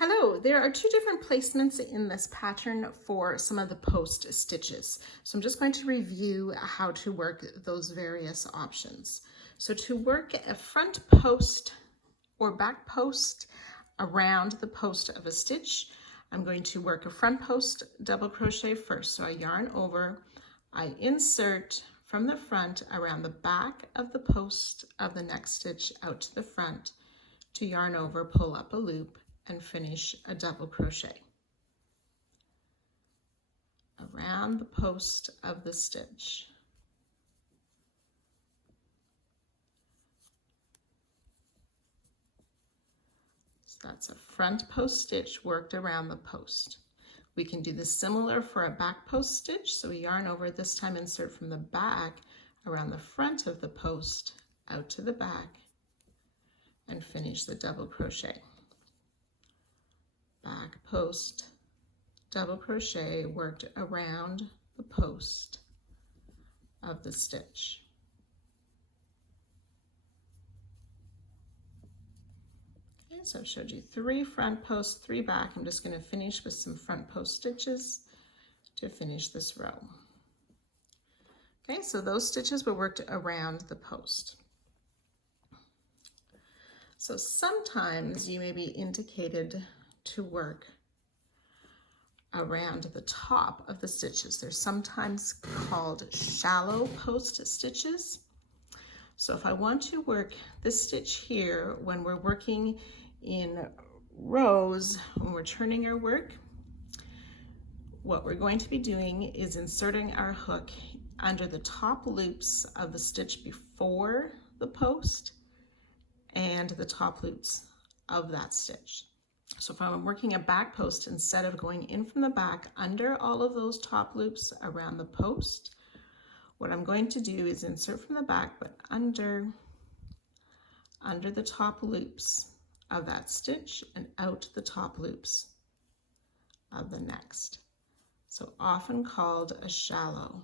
Hello, there are two different placements in this pattern for some of the post stitches. So I'm just going to review how to work those various options. So to work a front post or back post around the post of a stitch, I'm going to work a front post double crochet first. So I yarn over, I insert from the front around the back of the post of the next stitch out to the front, to yarn over, pull up a loop, and finish a double crochet around the post of the stitch. So that's a front post stitch worked around the post. We can do this similar for a back post stitch. So we yarn over, this time insert from the back around the front of the post out to the back and finish the double crochet. Back post, double crochet worked around the post of the stitch. Okay, so I've showed you 3 front posts, 3 back. I'm just going to finish with some front post stitches to finish this row. Okay, so those stitches were worked around the post. So sometimes you may be indicated to work around the top of the stitches. They're sometimes called shallow post stitches. So if I want to work this stitch here when we're working in rows, when we're turning our work, what we're going to be doing is inserting our hook under the top loops of the stitch before the post and the top loops of that stitch. So if I'm working a back post, instead of going in from the back under all of those top loops around the post, what I'm going to do is insert from the back, but under the top loops of that stitch and out the top loops of the next. So often called a shallow.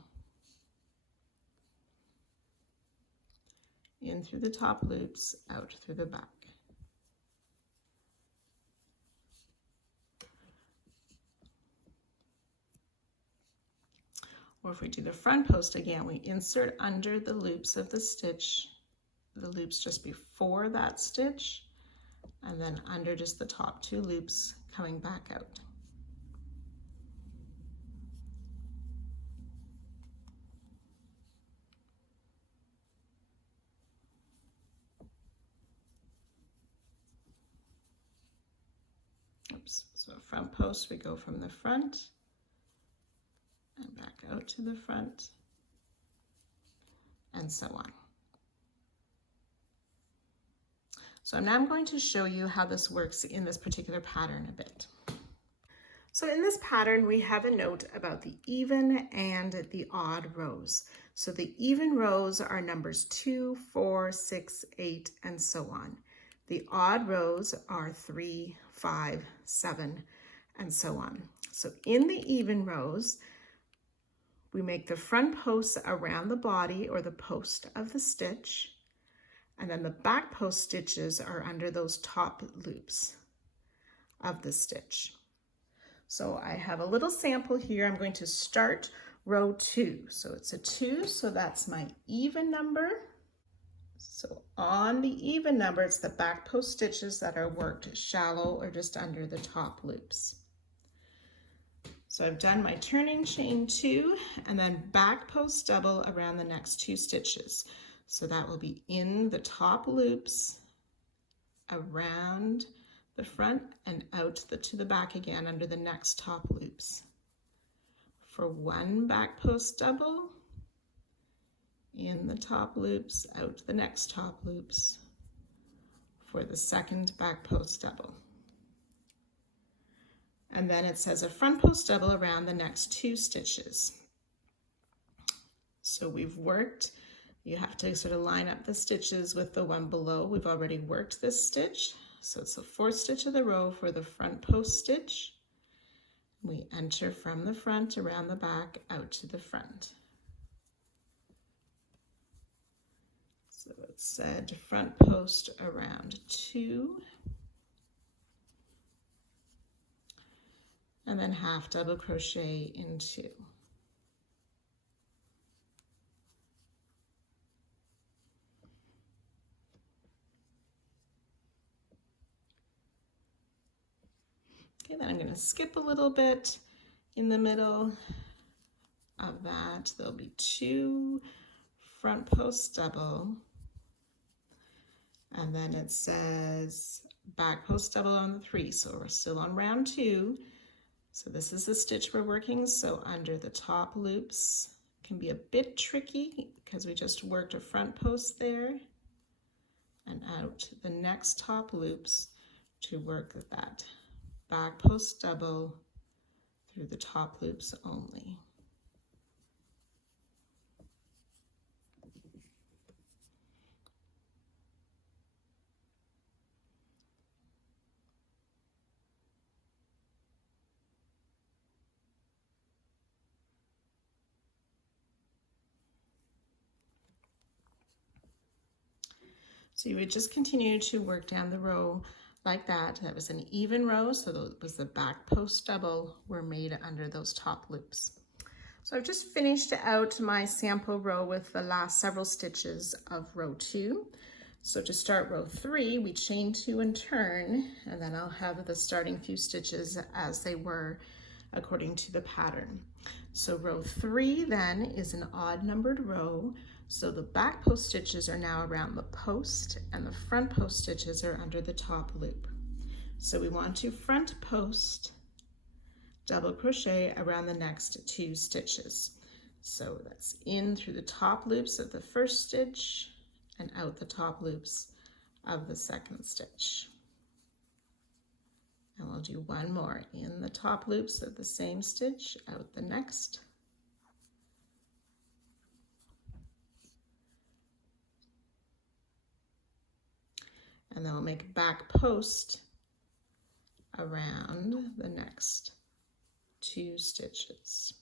In through the top loops, out through the back. Or if we do the front post again, we insert under the loops of the stitch, the loops just before that stitch, and then under just the top 2 loops coming back out. Oops, so front post, we go from the front and back out to the front, and so on. So now I'm going to show you how this works in this particular pattern a bit. So in this pattern, we have a note about the even and the odd rows. So the even rows are numbers 2, 4, 6, 8, and so on. The odd rows are 3, 5, 7, and so on. So in the even rows, we make the front posts around the body or the post of the stitch, and then the back post stitches are under those top loops of the stitch. So I have a little sample here. I'm going to start row 2. So it's a 2, so that's my even number. So on the even number, it's the back post stitches that are worked shallow or just under the top loops. So I've done my turning chain 2 and then back post double around the next 2 stitches. So that will be in the top loops, around the front and out to the back again under the next top loops. For 1 back post double, in the top loops, out the next top loops for the 2nd back post double. And then it says a front post double around the next 2 stitches. So we've worked, you have to sort of line up the stitches with the one below. We've already worked this stitch. So it's the 4th stitch of the row for the front post stitch. We enter from the front around the back out to the front. So it said front post around 2. and then half double crochet in 2. Okay, then I'm going to skip a little bit in the middle of that. There'll be 2 front post double, and then it says back post double on the 3, so we're still on round 2. So this is the stitch we're working, so under the top loops can be a bit tricky because we just worked a front post there and out the next top loops to work that back post double through the top loops only. So you would just continue to work down the row like that. That was an even row, so that was the back post double were made under those top loops. So I've just finished out my sample row with the last several stitches of row 2. So to start row 3, we chain 2 and turn, and then I'll have the starting few stitches as they were according to the pattern. So row 3 then is an odd numbered row. So the back post stitches are now around the post and the front post stitches are under the top loop. So we want to front post double crochet around the next 2 stitches. So that's in through the top loops of the first stitch and out the top loops of the second stitch. And we'll do one more in the top loops of the same stitch, out the next. And then we'll make back post around the next 2 stitches.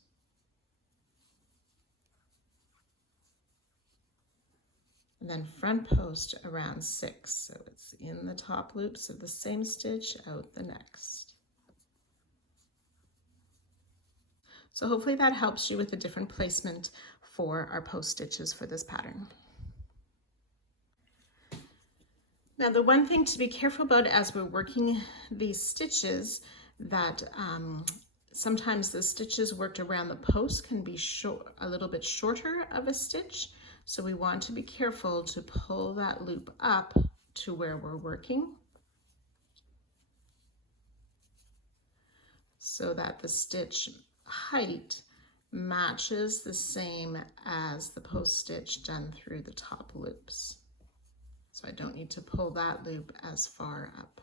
And then front post around 6. So it's in the top loops of the same stitch, out the next. So hopefully that helps you with the different placement for our post stitches for this pattern. Now the one thing to be careful about as we're working these stitches, that sometimes the stitches worked around the post can be a little bit shorter of a stitch. So we want to be careful to pull that loop up to where we're working so that the stitch height matches the same as the post stitch done through the top loops. So I don't need to pull that loop as far up.